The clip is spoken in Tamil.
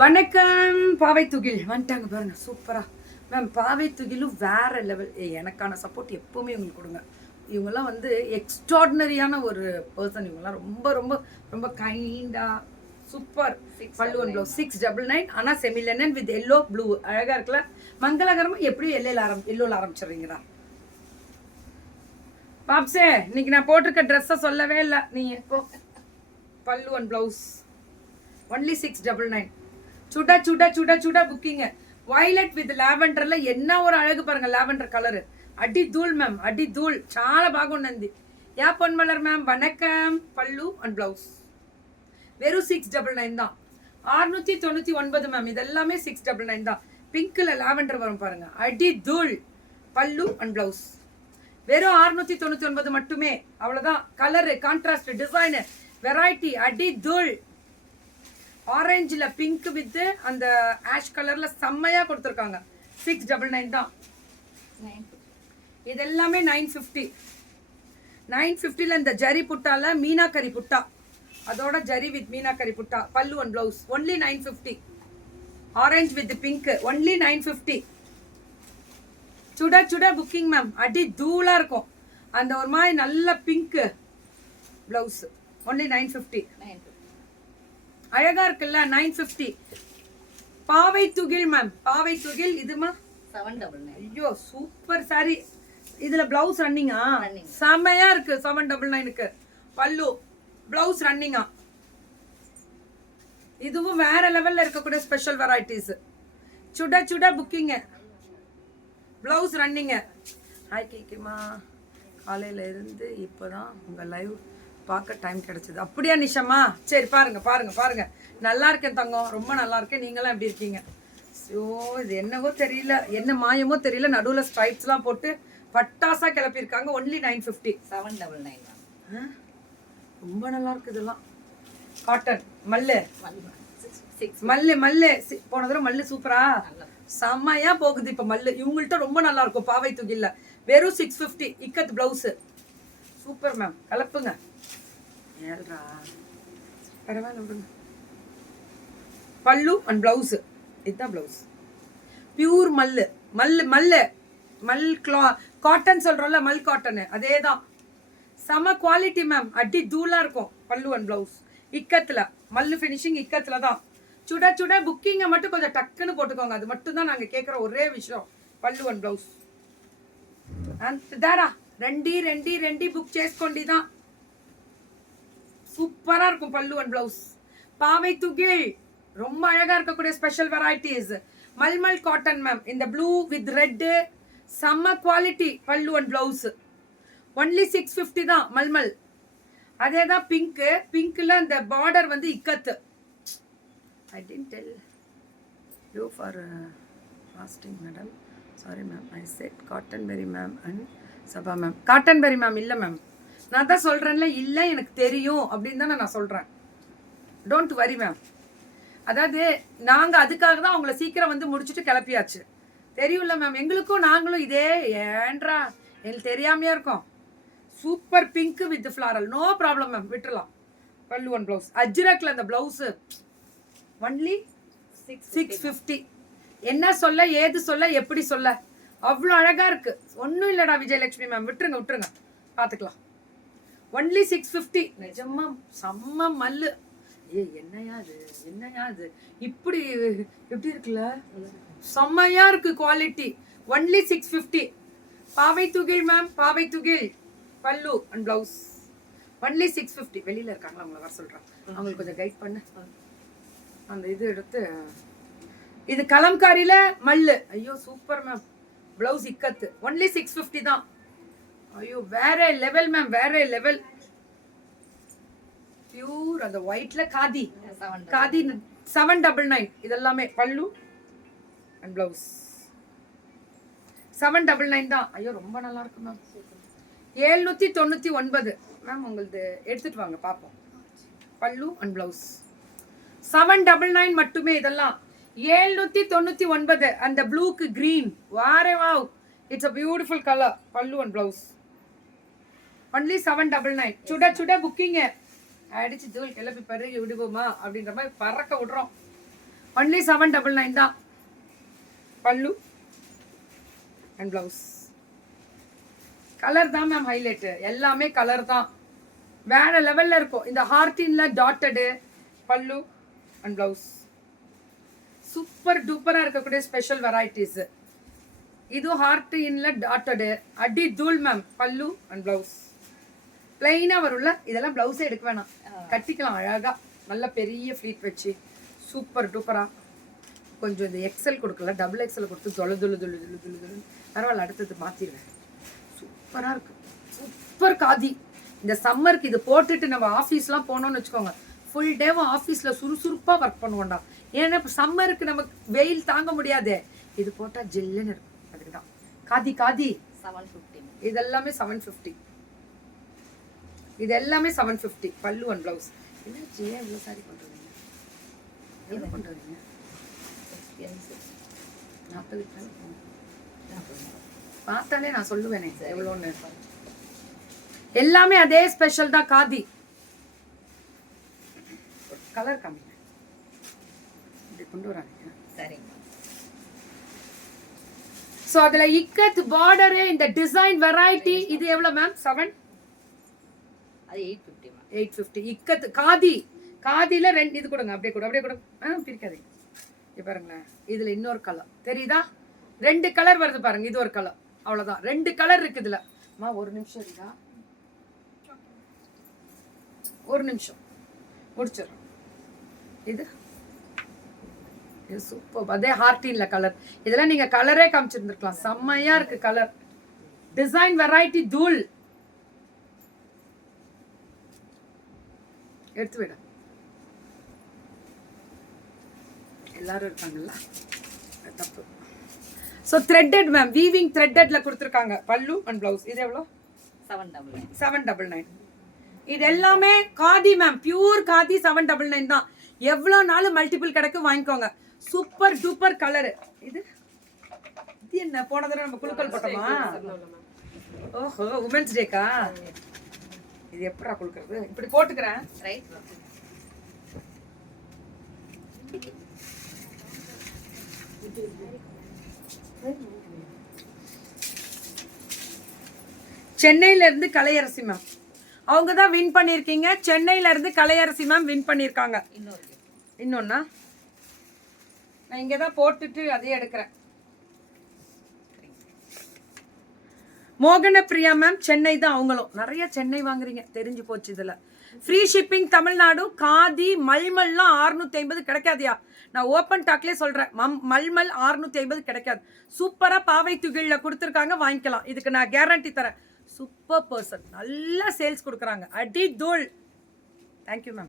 வணக்கம். பாவை துகில் வந்துட்டாங்க பாருங்க. சூப்பரா. மேம் பாவை துகிலும் வேற லெவல் எனக்கான சப்போர்ட் எப்பவுமே இவங்களுக்கு கொடுங்க. இவங்கெல்லாம் வந்து எக்ஸ்ட்ராடினரியான ஒரு பர்சன் இவங்கெல்லாம் ரொம்ப ரொம்ப ரொம்ப கைண்டா super pallu one blouse six double nine ஆனால் semi linen with yellow blue அழகா இருக்குல்ல? மங்களகரமா எப்படி எல்லையில் ஆரம் எல்லோவில் ஆரம்பிச்சிடுறீங்களா? பாப்ஸே இன்னைக்கு நான் போட்டிருக்க ட்ரெஸ்ஸை சொல்லவே இல்லை. நீ போ. Pallu one blouse only six double nine சுட சுட சுட சுட புக்கிங்க వైలెట్ విత్ లావెండర్లో ఎన్నో అడగు పరంగా లావెండర్ కలర్ అడి ధూల్ మ్యామ్ అడి ధూల్ చాలా நந்தி. యా பொன்மலர் மேம் வணக்கம். பல்லு அண்ட் బ్లౌజ్ வெறும் சிக்ஸ் டபுள் நைன் தான். ஆறுநூற்றி தொண்ணூற்றி ஒன்பது மேம் இதெல்லாமே சிக்ஸ் டபுள் நைன் தான். பிங்க்கில் லாவெண்டர் வரும் பாருங்கள் அடி தூள் பல்லு அண்ட் ப்ளவுஸ் வெறும் ஆறுநூற்றி தொண்ணூற்றி ஒன்பது மட்டுமே. அவ்வளோதான் கலரு கான்ட்ராஸ்ட் டிசைனு வெரைட்டி அடி தூள். ஆரஞ்சில் பிங்க் வித்து அந்த ஆஷ் கலரில் செம்மையாக கொடுத்துருக்காங்க. சிக்ஸ் டபுள் நைன் தான். இது எல்லாமே நைன் ஃபிஃப்டி நைன் ஃபிஃப்டியில் இந்த ஜரி புட்டால மீனாக்கரி புட்டா. அதோட zari with meenakari butta. Pallu one blouse only nine fifty orange with pink only nine fifty சுட சுட புக்கிங் மேம் அடி தூளாக இருக்கும். அந்த ஒரு மாதிரி நல்ல pink blouse only nine fifty nine அழகா இருக்குல்ல நைன் ஃபிஃப்டி பாவை துகில் மேம் பாவை துகில் இதுமா? செவன் டபுள் நைன் ஐயோ சூப்பர் சாரி இதுல பிளவுஸ் ரன்னிங்கா. செமையா இருக்கு செவன் டபுள் நைனுக்கு பல்லு பிளவுஸ் ரன்னிங்கா இதுவும் வேற லெவல்ல இருக்கக்கூடிய ஸ்பெஷல் வெரைட்டிஸ் சுட சுட புக்கிங்க பிளவுஸ் ரன்னிங்க ஹாய் கேக்குமா காலையில இருந்து இப்போதான் உங்க லைவ் பார்க்க டைம் கிடைச்சது. அப்படியா நிஷமா சரி பாருங்க பாருங்க பாருங்க. நல்லா இருக்கேன் தங்கம். ரொம்ப நல்லா இருக்கேன். நீங்களாம் எப்படி இருக்கீங்க? ஐயோ இது என்னவோ தெரியல. என்ன மாயமோ தெரியல. நடுவில் ஸ்ட்ரைப்ஸ்லாம் போட்டு பட்டாசா கிளப்பியிருக்காங்க. Only nine fifty seven double nine ரொம்ப நல்லா இருக்கு இதெல்லாம். காட்டன் மல்லு. மல்லு மல்லு. போன தடவை மல்லு சூப்பரா? செம்மையா போகுது இப்ப மல்லு. இவங்கள்ட்ட ரொம்ப நல்லா இருக்கும் பாவை தூக்கில்ல வெறும் six fifty ikat blouse super ma'am கலப்புங்க. ஏழ்ரா பரவாயில்ல விடுங்க பல்லு அண்ட் பிளவுஸ் இதுதான் பிளவுஸ் பியூர் மல்லு மல்லு மல்லு மல் கிளா காட்டன் சொல்றோம்ல மல் காட்டன் அதே தான் செம குவாலிட்டி மேம் அடி தூளா இருக்கும் பல்லு அண்ட் பிளவுஸ் இக்கத்துல மல்லு ஃபினிஷிங் இக்கத்துல தான் சுட சுட புக்கிங்கை மட்டும் கொஞ்சம் டக்குன்னு போட்டுக்கோங்க அது மட்டும் தான் நாங்கள் கேட்குற ஒரே விஷயம் పళ్ళు అండ్ బ్లౌజ్ దారా రండి రండి రండి బుక్ చేసుకోండి தான் சூப்பரா இருக்கும் பல்லு அண்ட் பிளவுஸ் பாவை துகில். ரொம்ப அழகா இருக்கக்கூடிய special varieties mulmul cotton ma'am இந்த ப்ளூ வித் ரெட்டு செம்ம quality pallu and blouse only six fifty தான் மல்மல். அதே தான் பிங்க்கு பிங்க்கில் அந்த பார்டர் வந்து ikat. I tend tell you for fasting madam sorry ma'am I set cotton berry ma'am and Sabha ma'am cotton peri ma'am இல்லை மேம் நான் தான் சொல்கிறேன்ல இல்லை எனக்கு தெரியும் அப்படின்னு தானே நான் சொல்கிறேன் டோன்ட் வரி மேம் அதாவது நாங்கள் அதுக்காக தான் அவங்கள சீக்கிரம் வந்து முடிச்சுட்டு கிளப்பியாச்சு. தெரியும்ல மேம் எங்களுக்கும் நாங்களும் இதே ஏன்றா? எங்களுக்கு தெரியாமையா இருக்கும். Super pink with floral no problem ma'am விட்டுலாம் பல்லு ஒன் ப்ளவுஸ் அஜ்ரக்ல அந்த blouse only six six fifty என்ன சொல்ல ஏது சொல்ல எப்படி சொல்ல? அவ்வளோ அழகா இருக்கு. ஒன்றும் இல்லைடா விஜயலட்சுமி மேம் விட்டுருங்க விட்டுருங்க. பார்த்துக்கலாம் ஒன்லி சிக்ஸ் ஃபிஃப்டி நிஜமா செம்ம மல்லு. ஏ என்னையா இது என்னையா அது? இப்படி எப்படி இருக்குல்ல? செம்மையா இருக்கு குவாலிட்டி ஒன்லி சிக்ஸ் ஃபிஃப்டி பாவை துகில் ma'am Paavai Thugil. Pallu and blouse only six fifty வெளியில இருக்காங்களா? அவங்கள வர சொல்றேன். அவங்களுக்கு கொஞ்சம் கைட் பண்ணு. அந்த இது எடுத்து இது கலம்காரியில மல்லு. ஐயோ super ma'am blouse ikat. Only six fifty தான். ஐயோ வேற லெவல் மேம் வேற லெவல் பியூர் அந்த ஒயிட்ல khadi. Seven khadi seven double nine இதெல்லாமே pallu and blouse seven double nine தான். ஐயோ ரொம்ப நல்லா இருக்கு மேம் ஏழ்நூத்தி தொண்ணூத்தி ஒன்பது. மேம் உங்களது எடுத்துட்டு வாங்க பார்ப்போம் pallu and blouse seven double nine மட்டுமே இதெல்லாம். ஏழ்நூத்தி தொண்ணூத்தி ஒன்பது. அந்த ப்ளூக்கு கிரீன் வாரே wow it's a beautiful colour pallu and blouse only seven double nine சுட சுட புக்கிங்க அடிச்சு தூள் கிளப்பி பருகி விடுவோமா? அப்படின்ற மாதிரி பறக்க விடுறோம். ஒன்லி செவன் டபுள் நைன் தான். பல்லு அண்ட் ப்ளவுஸ் கலர் தான் மேம் ஹைலைட்டு எல்லாமே கலர் தான். வேற லெவலில் இருக்கும். இந்த ஹார்டின்ல டாட்டடு பல்லு அண்ட் ப்ளவுஸ் சூப்பர் டூப்பராக இருக்கக்கூடிய ஸ்பெஷல் வெரைட்டிஸ் இது ஹார்டின்ல டாட்டடு அடி தூள் மேம் பல்லு அண்ட் ப்ளவுஸ் பிளைனா வரும்ல? இதெல்லாம் ப்ளவுஸே எடுக்க வேணாம். கட்டிக்கலாம் அழகா. நல்ல பெரிய ஃப்ளீட் வச்சு. சூப்பர் டூப்பரா கொஞ்சம் இந்த எக்ஸல் கொடுக்கல. டபுள் எக்ஸல் கொடுத்து தொலை துளு துளு துளு துளு துளு பரவாயில்ல அடுத்தது மாற்றிடுவேன் சூப்பராக இருக்கு. சூப்பர் காதி. இந்த சம்மருக்கு இது போட்டுட்டு நம்ம ஆஃபீஸ்லாம் போனோம்னு வச்சுக்கோங்க. ஃபுல் டேவும் ஆஃபீஸில் சுறுசுறுப்பாக ஒர்க் பண்ணுவோம்டா. ஏன்னா இப்போ சம்மருக்கு நமக்கு வெயில் தாங்க முடியாதே. இது போட்டால் ஜில்லுன்னு இருக்கும். அதுக்கு தான் காதி காதி. செவன் ஃபிஃப்டி இது எல்லாமே செவன் ஃபிஃப்டி இது எல்லாமே seven fifty pallu one blouse என்னாச்சு ஏன் இவ்வளோ சாரி பண்ணுறீங்க எவ்வளோ பண்ணுறீங்க நாற்பது பார்த்தாலே நான் சொல்லுவேனே. எவ்வளோன்னு எல்லாமே அதே ஸ்பெஷல் தான் காதி. கலர் காமிங்க. இப்படி கொண்டு வராங்க சரிங்க. ஸோ அதில் இக்கத் பார்டரு இந்த டிசைன் வெரைட்டி இது எவ்வளோ மேம் செவன் அது eight fifty ma'am. Eight fifty ikat khadi. காதியில் ரெண்டு இது கொடுங்க அப்படியே கொடு அப்படியே கொடு. ஆ பிரிக்காதீங்க. இது பாருங்களேன். இதில் இன்னொரு கலர் தெரியுதா? ரெண்டு கலர் வருது பாருங்க இது ஒரு கலர் அவ்வளோதான் ரெண்டு கலர் இருக்கு இதில். அம்மா ஒரு நிமிஷம் இருக்கா ஒரு நிமிஷம். முடிச்சிடும் இது? இது சூப்பர் அதே ஹார்டின்ல கலர் இதெல்லாம் நீங்கள் கலரே காமிச்சிருந்துருக்கலாம். செம்மையா இருக்கு கலர் டிசைன் வெரைட்டி தூள் எடுத்து விட எல்லாரும் இருக்காங்கல்ல? தப்பு. ஸோ த்ரெட்டட் மேம் வீவிங் த்ரெட்டட்ல கொடுத்துருக்காங்க. பல்லு அண்ட் பிளவுஸ் இது எவ்வளோ? Seven double nine seven double nine இது எல்லாமே khadi ma'am pure khadi seven double nine தான். எவ்வளோ நாளும் மல்டிபிள் கிடைக்கு வாங்கிக்கோங்க. சூப்பர் டூப்பர் கலரு இது? இது என்ன? போன தடவை நம்ம குழுக்கள் போட்டோமா? ஓஹோ உமன்ஸ் டேக்கா இது எப்படா கொடுக்கறது? இப்படி போட்டுக்கிறேன். ரைட் மேம் சென்னையில இருந்து கலையரசி மேம் அவங்க தான் வின் பண்ணியிருக்கீங்க. சென்னையில இருந்து கலையரசி மேம் வின் பண்ணியிருக்காங்க. இன்னொரு இன்னொன்னா? நான் இங்கே தான் போட்டுட்டு அதையே எடுக்கிறேன். மோகன பிரியா மேம் சென்னை தான் அவங்களும். நிறைய சென்னை வாங்குறீங்க. தெரிஞ்சு போச்சு இதில். ஃப்ரீ ஷிப்பிங் தமிழ்நாடு காதி மல்மல்லாம் 650 ஐம்பது கிடைக்காதியா. நான் ஓப்பன் டாக்லேயே சொல்கிறேன் மம் மல்மல் 650 ஐம்பது கிடைக்காது சூப்பராக பாவை துகில்ல கொடுத்துருக்காங்க வாங்கிக்கலாம். இதுக்கு நான் கேரண்டி தரேன். சூப்பர் பர்சன் நல்லா சேல்ஸ் கொடுக்குறாங்க. அடி தூள் தேங்க்யூ மேம்